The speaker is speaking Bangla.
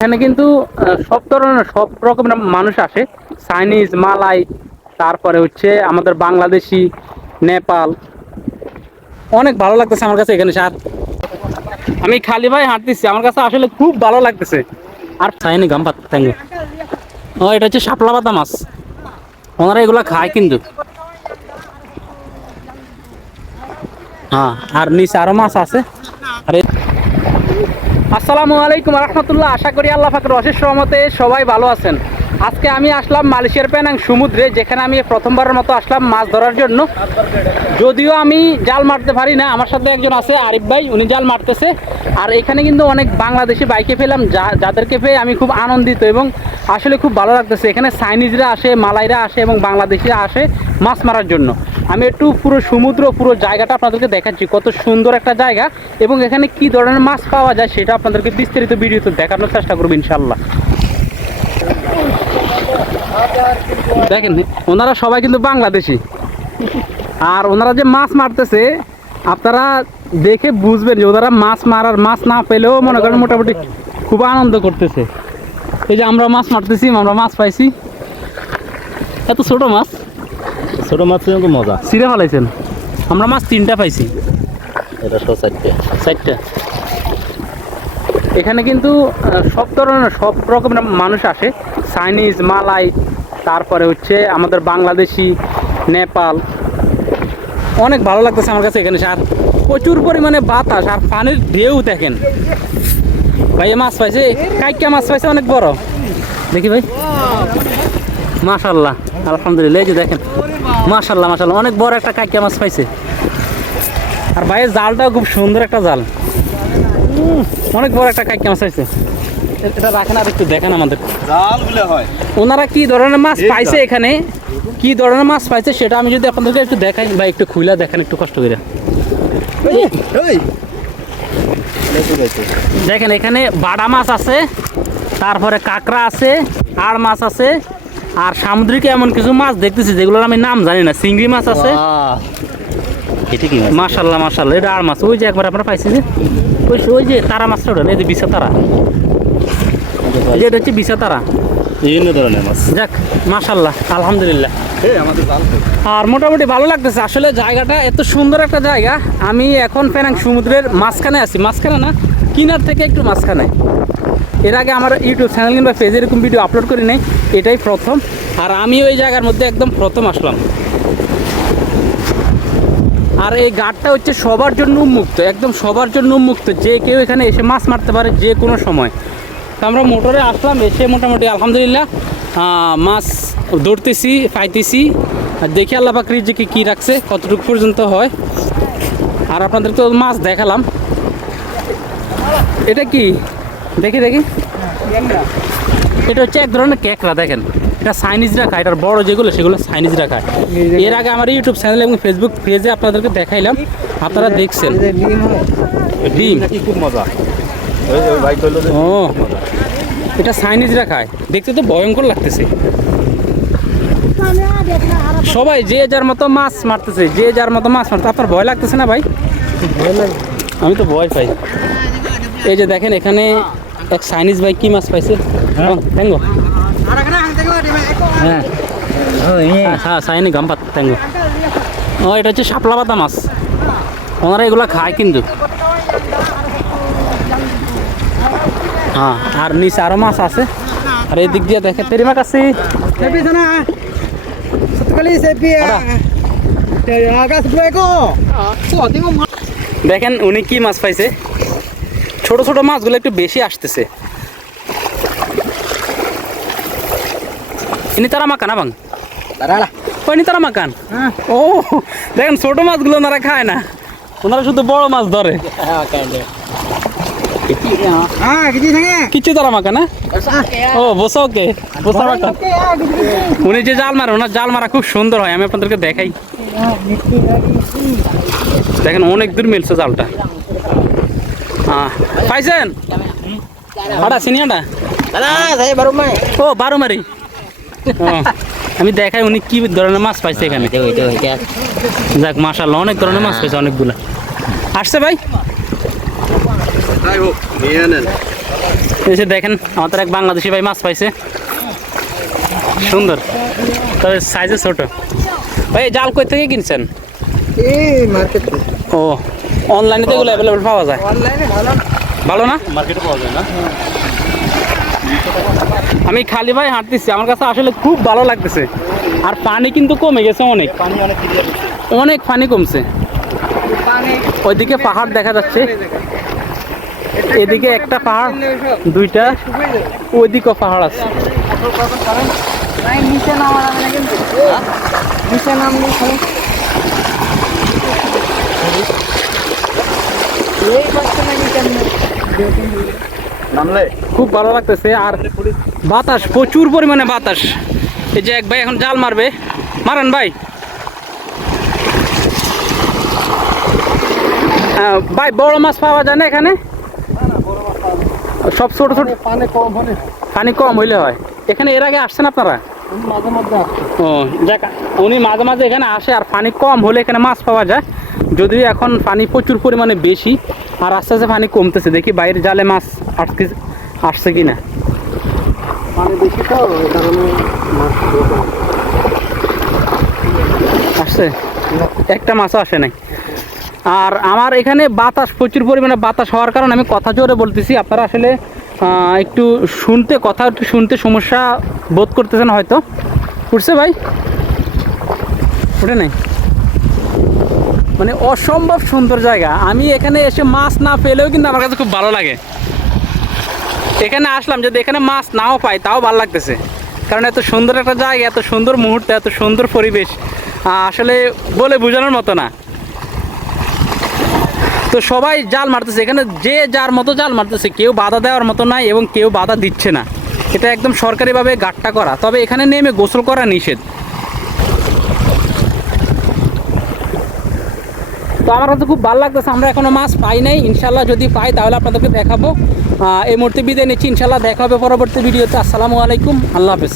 এখানে কিন্তু সব ধরনের, সব রকমের মানুষ আসে। চাইনিজ মালাই তারপরে হচ্ছে আমাদের বাংলাদেশি, নেপাল। অনেক ভালো লাগতেছে আমার কাছে এখানে আর আমি খালি ভাই হাঁটতেছি, আমার কাছে আসলে খুব ভালো লাগতেছে। আর চাইনি গাম পাত ও, এটা হচ্ছে শাপলা পাতা মাছ। ওনারা এগুলা খায় কিন্তু। হ্যাঁ আর নিচে আরও মাছ আছে। আর আসসালামু আলাইকুম রহমতুল্লাহ। আশা করি আল্লাহ ফাকর অশেষ রহমতে সবাই ভালো আছেন। আজকে আমি আসলাম মালয়েশিয়ার পেনাং সমুদ্রে, যেখানে আমি প্রথমবারের মতো আসলাম মাছ ধরার জন্য। যদিও আমি জাল মারতে পারি না, আমার সাথে একজন আছে আরিফ ভাই, উনি জাল মারতেছে। আর এখানে কিন্তু অনেক বাংলাদেশি বাইকে পেলাম, যা, যাদেরকে পেয়ে আমি খুব আনন্দিত এবং আসলে খুব ভালো লাগতেছে। এখানে চাইনিজরা আসে, মালাইরা আসে এবং বাংলাদেশিরা আসে মাছ মারার জন্য। আমি একটু পুরো সমুদ্র, পুরো জায়গাটা আপনাদেরকে দেখাচ্ছি, কত সুন্দর একটা জায়গা এবং এখানে কি ধরনের মাছ পাওয়া যায় সেটা আপনাদেরকে বিস্তারিত ভিডিওতে দেখানোর চেষ্টা করব ইনশাল্লাহ দেখেন, ওনারা সবাই কিন্তু বাংলাদেশি। আর ওনারা যে মাছ মারতেছে, আপনারা দেখে বুঝবেন যে ওনারা মাছ মারার, মাছ না পেলেও মনে করেন মোটামুটি খুব আনন্দ করতেছে। এই যে আমরা মাছ মারতেছি, আমরা মাছ পাইছি। এত ছোট মাছ। ছোট মাছ কিন্তু মজা। ছিঁড়ে ফেলাইছেন? আমরা মাছ তিনটা পাইছি। এটা সব চারটে। চারটা। এখানে কিন্তু সব ধরনের সব রকমের মানুষ আসে। চাইনিজ মালাই তারপরে হচ্ছে আমাদের বাংলাদেশি নেপাল। অনেক ভালো লাগতেছে আমার কাছে এখানে আর প্রচুর পরিমাণে বাতাস আর পানির ঢেউ দেখেন। ভাই মাছ পাইছে? কাইকা মাছ পাইছে অনেক বড়। দেখি ভাই। মাশাল্লাহ আলহামদুলিল্লাহ এই যে দেখেন। মাশাল্লাহ মাশাল্লাহ অনেক বড় একটা কাইকা মাছ পাইছে। আর ভাইয়ের জালটাও খুব সুন্দর একটা জাল। অনেক বড় একটা কাইকা মাছ পাইছে। এটা রাখেন আর একটু দেখেন আমাদের। হয়। ওনারা কি ধরনের মাছ পাইছে এখানে? কি ধরনের মাছ পাইছে সেটা আমি যদি আপনাদেরকে একটু দেখাই বা একটু খুলে দেখেন একটু কষ্ট করে। দেখেন এখানে বাড়া মাছ আছে তারপরে কাঁকড়া আছে আর মাছ আছে আর সামুদ্রিক এমন কিছু মাছ দেখতেছি যেগুলোর আমি নাম জানি না। চিংড়ি মাছ আছে। এটা কি মাশাল্লাহ মাশাল্লাহ। এটা আর মাছ। ওই যে একবার আপনারা পাইছি যে ওই ওই যে তারা মাছটা ওটা এই যে বিছা তারা যে এটা হচ্ছে বিছা তারা বিভিন্ন ধরনের মাছ। যাক মাশাল্লাহ আলহামদুলিল্লাহ। আর মোটামুটি ভালো লাগতেছে। আসলে জায়গাটা এত সুন্দর একটা জায়গা। আমি এখন পেনাং সমুদ্রের মাঝখানে আছি। মাঝখানে না কিনার থেকে একটু মাঝখানে। এর আগে আমার ইউটিউব চ্যানেল কিংবা পেজে এরকম ভিডিও আপলোড করি নাই। এটাই প্রথম। আর আমি ওই জায়গার মধ্যে একদম প্রথম আসলাম। আর এই ঘাটটা হচ্ছে সবার জন্য উন্মুক্ত, একদম সবার জন্য উন্মুক্ত। যে কেউ এখানে এসে মাছ মারতে পারে যে কোনো সময়। তো আমরা মোটরে আসলাম, এসে মোটামুটি আলহামদুলিল্লাহ মাছ ধরতেছি, পাইতেছি। আর দেখি আল্লাহ পাক রিজিকে কী রাখছে, কতটুকু পর্যন্ত হয়। আর আপনাদের তো মাছ দেখালাম। এটা কি? দেখি দেখি। এটা হচ্ছে এক ধরনের ক্যাকড়া দেখেন। এটা চাইনিজরা খায় এটার বড় যেগুলো সেগুলো চাইনিজরা খায়। এর আগে আমার ইউটিউব চ্যানেল এবং ফেসবুক পেজে আপনাদেরকে দেখাইলাম আপনারা দেখছেন। ডিম খুব মজা? ও। এটা চাইনিজরা খায়। দেখতে তো ভয়ঙ্কর লাগতেছে। সবাই যে যার মতো মাছ মারতেছে যে যার মতো মাছ মারতে আপনার ভয় লাগতেছে না ভাই? আমি তো ভয় পাই। এই যে দেখেন এখানে এক চাইনিজ ভাই কি মাছ পাইছে? থ্যাংক হ্যাঁ। হ্যাঁ, হ্যাঁ চাইনি গাম্পাত থ্যাংক ও এটা হচ্ছে শাপলা পাতা মাছ। ওনারা এগুলো খায় কিন্তু। হ্যাঁ আর নিচে আরও মাছ আছে। আর এই দিক দিয়ে দেখে তেরিমা কাছে. দেখেন উনি কি মাছ পাইছে? ছোট ছোট মাছগুলো একটু বেশি আসতেছে। ইনি তারা মাকান বাং. ইনি তারা মাকান ও দেখেন ছোট মাছগুলো ওনারা খায় না। ওনারা শুধু বড় মাছ ধরে। kecil sangat. কিছু তারা মাকা না? ও বসা ওকে বসা. উনি যে জাল মারে ওনার জাল মারা খুব সুন্দর হয় আমি আপনাদেরকে দেখাই. দেখেন অনেক দূর মিলছে জালটা। হ্যাঁ পাইছেন? আটা main. ও বারো মারি আমি দেখাই উনি কি ধরনের মাছ পাইছে এখানে. যাক মাশাল্লাহ অনেক ধরনের মাছ পাইছে অনেকগুলা। আসছে ভাই? যে দেখেন আমাদের এক বাংলাদেশি ভাই মাছ পাইছে। সুন্দর। তবে সাইজে ছোট। ভাই জাল কই থেকে কিনছেন? ও অনলাইনে তো এগুলো অ্যাভেলেবল পাওয়া যায়। অনলাইনে ভালো ভালো না? মার্কেটে পাওয়া যায় না। আমি খালি ভাই হাঁটতেছি আমার কাছে আসলে খুব ভালো লাগতেছে। আর পানি কিন্তু কমে গেছে অনেক। পানি অনেক অনেক পানি কমছে। ওইদিকে পাহাড় দেখা যাচ্ছে। এদিকে একটা পাহাড় দুইটা ওইদিকেও পাহাড় আছে। নিচে নামা কিন্তু। নিচে নামলে সমস্যা এই পাচ্ছে নাকি কেমনে নামলে? খুব ভালো লাগতেছে আর বাতাস প্রচুর পরিমাণে বাতাস। এই যে এক ভাই এখন জাল মারবে। মারেন ভাই। ভাই বড় মাছ পাওয়া যায় না এখানে? সব ছোট ছোট পানি কম হলে পানি কম হইলে হয়। এখানে এর আগে আসছেন আপনারা? মাঝে আসছে। ও যাক উনি মাঝে মাঝে এখানে আসে আর পানি কম হলে এখানে মাছ পাওয়া যায়। যদিও এখন পানি প্রচুর পরিমাণে বেশি আর আস্তে আস্তে পানি কমতেছে। দেখি বাইরের জালে মাছ আটকে আসছে কি না পানি বেশি তো কারণে আসছে? একটা মাছও আসে নাই। আর আমার এখানে বাতাস প্রচুর পরিমাণে বাতাস হওয়ার কারণে আমি কথা জোরে বলতেছি। আপনারা আসলে একটু শুনতে কথা একটু শুনতে সমস্যা বোধ করতেছেন হয়তো। উঠছে ভাই? উঠে নাই? মানে অসম্ভব সুন্দর জায়গা। আমি এখানে এসে মাছ না পেলেও কিন্তু আমার কাছে খুব ভালো লাগে। এখানে আসলাম যদি এখানে মাছ নাও পাই, তাও ভালো লাগতেছে। কারণ এত সুন্দর একটা জায়গা, এত সুন্দর মুহূর্ত, এত সুন্দর পরিবেশ আসলে বলে বোঝানোর মতো না। তো সবাই জাল মারতেছে। এখানে যে যার মতো জাল মারতেছে, কেউ বাধা দেওয়ার মতো নাই এবং কেউ বাধা দিচ্ছে না। এটা একদম সরকারিভাবে গাট্টা করা। তবে এখানে নেমে গোসল করা নিষেধ। তো আমার কাছে খুব ভালো লাগতেছে, আমরা এখনও মাছ পাই নাই ইনশাল্লাহ যদি পাই তাহলে আপনাদেরকে দেখাবো। এই মূর্তি বিদায় নিচ্ছি ইনশাল্লাহ দেখা হবে পরবর্তী ভিডিওতে। আসসালামু আলাইকুম, আল্লাহ হাফেজ।